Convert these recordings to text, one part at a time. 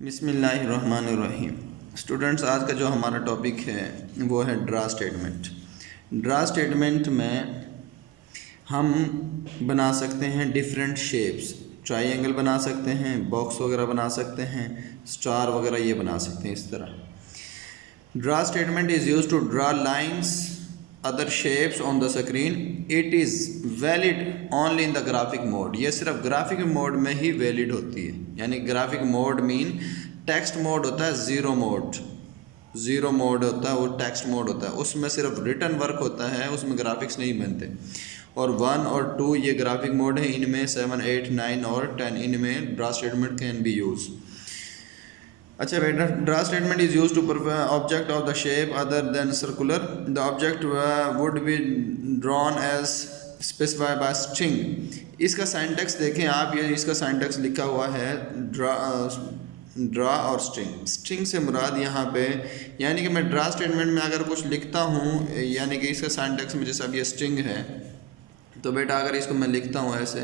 बिस्मिल्लाहिर्रहमानिर्रहीम। स्टूडेंट्स, आज का जो हमारा टॉपिक है वो है ड्रा स्टेटमेंट। ड्रा स्टेटमेंट में हम बना सकते हैं डिफरेंट शेप्स। ट्रायंगल बना सकते हैं, बॉक्स वगैरह बना सकते हैं, स्टार वगैरह ये बना सकते हैं। इस तरह draw statement is use to draw lines other shapes on the screen. It is valid only in the graphic mode. ये सिर्फ ग्राफिक मोड में ही वैलिड होती है। यानी graphic mode mean text mode होता है, ज़ीरो मोड होता है, वो टेक्स्ट मोड होता है। उसमें सिर्फ रिटन वर्क होता है, उसमें ग्राफिक्स नहीं बनते। और 1 और 2 ये ग्राफिक मोड है, इनमें 7, 8, 9 और 10 इनमें draw statement can be use. अच्छा बेटा, draw statement is use to object of the shape other than circular. The object would be drawn as specified by string. इसका सिंटैक्स देखें आप, ये इसका सिंटैक्स लिखा हुआ है ड्रा और स्ट्रिंग से मुराद यहाँ पे, यानी कि मैं ड्रा स्टेटमेंट में अगर कुछ लिखता हूँ, यानी कि इसका सिंटैक्स में जैसे अब ये स्ट्रिंग है, तो बेटा अगर इसको मैं लिखता हूँ ऐसे,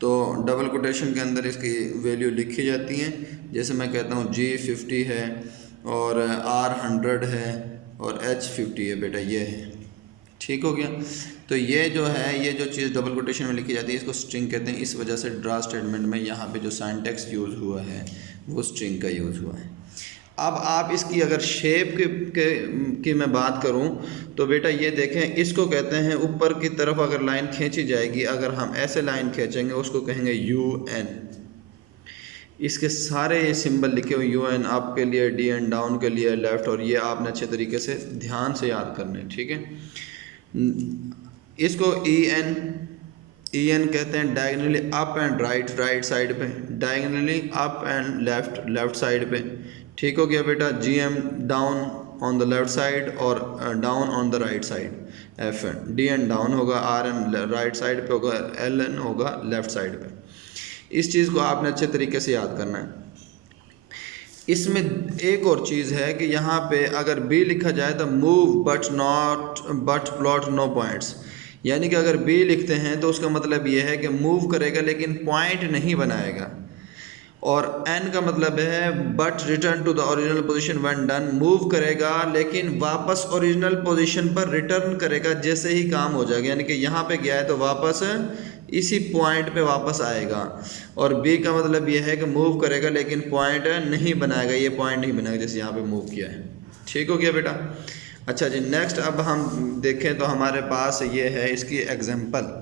तो डबल कोटेशन के अंदर इसकी वैल्यू लिखी जाती हैं। जैसे मैं कहता हूँ G50 है और R100 है और H50 है बेटा, ये है। ठीक हो गया। तो ये जो है, ये जो चीज़ डबल कोटेशन में लिखी जाती है, इसको स्ट्रिंग कहते हैं। इस वजह से ड्रा स्टेटमेंट में यहाँ पे जो सिंटैक्स यूज़ हुआ है वो स्ट्रिंग का यूज़ हुआ है। अब आप इसकी अगर शेप की मैं बात करूं, तो बेटा ये देखें, इसको कहते हैं ऊपर की तरफ अगर लाइन खींची जाएगी, अगर हम ऐसे लाइन खींचेंगे उसको कहेंगे UN। इसके सारे ये सिंबल लिखे हुए UN अप के लिए, DN डाउन के लिए, लेफ़्ट, और ये आपने अच्छे तरीके से ध्यान से याद करने, ठीक है। इसको EN कहते हैं diagonally up and right side पे, diagonally up and left side पे। ठीक हो गया बेटा। GM down on the left side और down on the right side. FN DN down होगा, RN राइट साइड पे होगा, LN होगा लेफ्ट साइड पे। इस चीज़ को आपने अच्छे तरीके से याद करना है। इसमें एक और चीज़ है कि यहाँ पे अगर B लिखा जाए तो move but plot no points, यानी कि अगर B लिखते हैं तो उसका मतलब ये है कि मूव करेगा लेकिन पॉइंट नहीं बनाएगा। और N का मतलब है but return to the original position when done, move करेगा लेकिन वापस ओरिजिनल पोजीशन पर रिटर्न करेगा जैसे ही काम हो जाएगा। यानी कि यहाँ पे गया है तो वापस इसी पॉइंट पे वापस आएगा। और B का मतलब ये है कि मूव करेगा लेकिन पॉइंट नहीं बनाएगा, ये पॉइंट नहीं बनाएगा जैसे यहाँ पे मूव किया है। ठीक हो गया बेटा। अच्छा जी, नेक्स्ट अब हम देखें तो हमारे पास ये है इसकी एग्जाम्पल,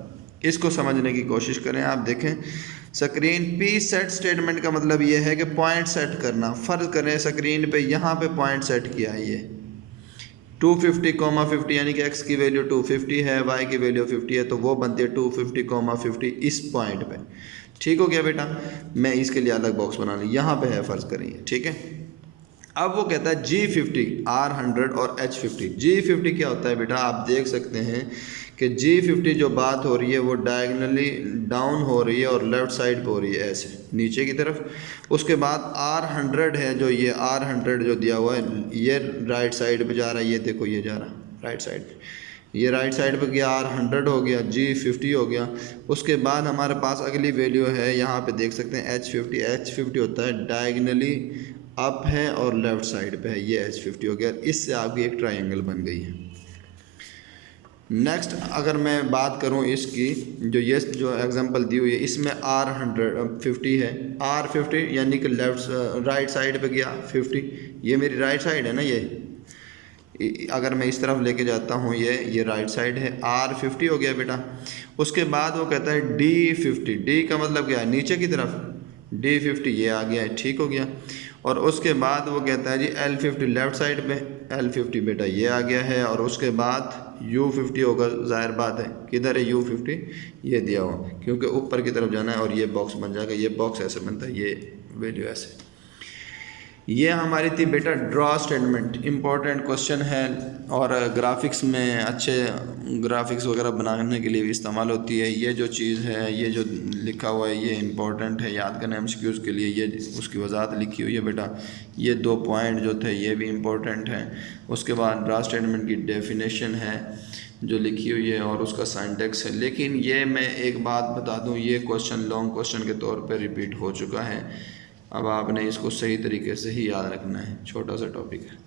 इसको समझने की कोशिश करें। आप देखें स्क्रीन P सेट स्टेटमेंट का मतलब ये है कि पॉइंट सेट करना। फ़र्ज़ करें स्क्रीन पे यहाँ पे पॉइंट सेट किया है, ये 250,50, यानी कि x की वैल्यू 250 है, y की वैल्यू 50 है, तो वो बनती है 250,50 इस पॉइंट पे। ठीक हो गया बेटा। मैं इसके लिए अलग बॉक्स बना लूँ, यहाँ पे है, फ़र्ज़ करिए, ठीक है। अब वो कहता है G50, R100 और H50। G50 क्या होता है बेटा, आप देख सकते हैं कि G50 जो बात हो रही है वो डायगनली डाउन हो रही है और लेफ़्ट साइड पे हो रही है, ऐसे नीचे की तरफ। उसके बाद R100 है, जो ये R100 जो दिया हुआ है ये राइट साइड पे जा रहा है, ये देखो ये जा रहा है राइट साइड पे, ये राइट साइड पे गया, R100 हो गया, G50 हो गया। उसके बाद हमारे पास अगली वैल्यू है, यहाँ पे देख सकते हैं H50 होता है डायगनली अप है और लेफ़्ट साइड पे है, ये H50 हो गया। इससे आपकी एक ट्रायंगल बन गई है। नेक्स्ट अगर मैं बात करूं इसकी, जो ये जो एग्जांपल दी हुई है इसमें R150 है, R50 यानी कि राइट साइड पे गया 50, ये मेरी राइट साइड है ना, ये अगर मैं इस तरफ लेके जाता हूँ ये राइट साइड है, R50 हो गया बेटा। उसके बाद वो कहता है D50, D का मतलब क्या है, नीचे की तरफ, D50 ये आ गया है, ठीक हो गया। और उसके बाद वो कहता है जी L50 लेफ़्ट साइड पे, L50 बेटा ये आ गया है। और उसके बाद U50 होगा, ज़ाहिर बात है, किधर है U50, ये दिया हुआ, क्योंकि ऊपर की तरफ जाना है और ये बॉक्स बन जाएगा, ये बॉक्स ऐसे बनता है, ये वैल्यू ऐसे। ये हमारी थी बेटा ड्रा स्टेटमेंट, इम्पॉर्टेंट क्वेश्चन है और ग्राफिक्स में अच्छे ग्राफिक्स वगैरह बनाने के लिए भी इस्तेमाल होती है। ये जो चीज़ है, ये जो लिखा हुआ है ये इम्पॉर्टेंट है याद करना MCQs के लिए, ये उसकी वजाहत लिखी हुई है बेटा। ये 2 पॉइंट जो थे ये भी इम्पॉर्टेंट हैं। उसके बाद ड्रा स्टेटमेंट की डेफिनेशन है जो लिखी हुई है और उसका सिंटैक्स है। लेकिन ये मैं एक बात बता दूँ, ये क्वेश्चन लॉन्ग क्वेश्चन के तौर पर रिपीट हो चुका है, अब आपने इसको सही तरीके से ही याद रखना है, छोटा सा टॉपिक है।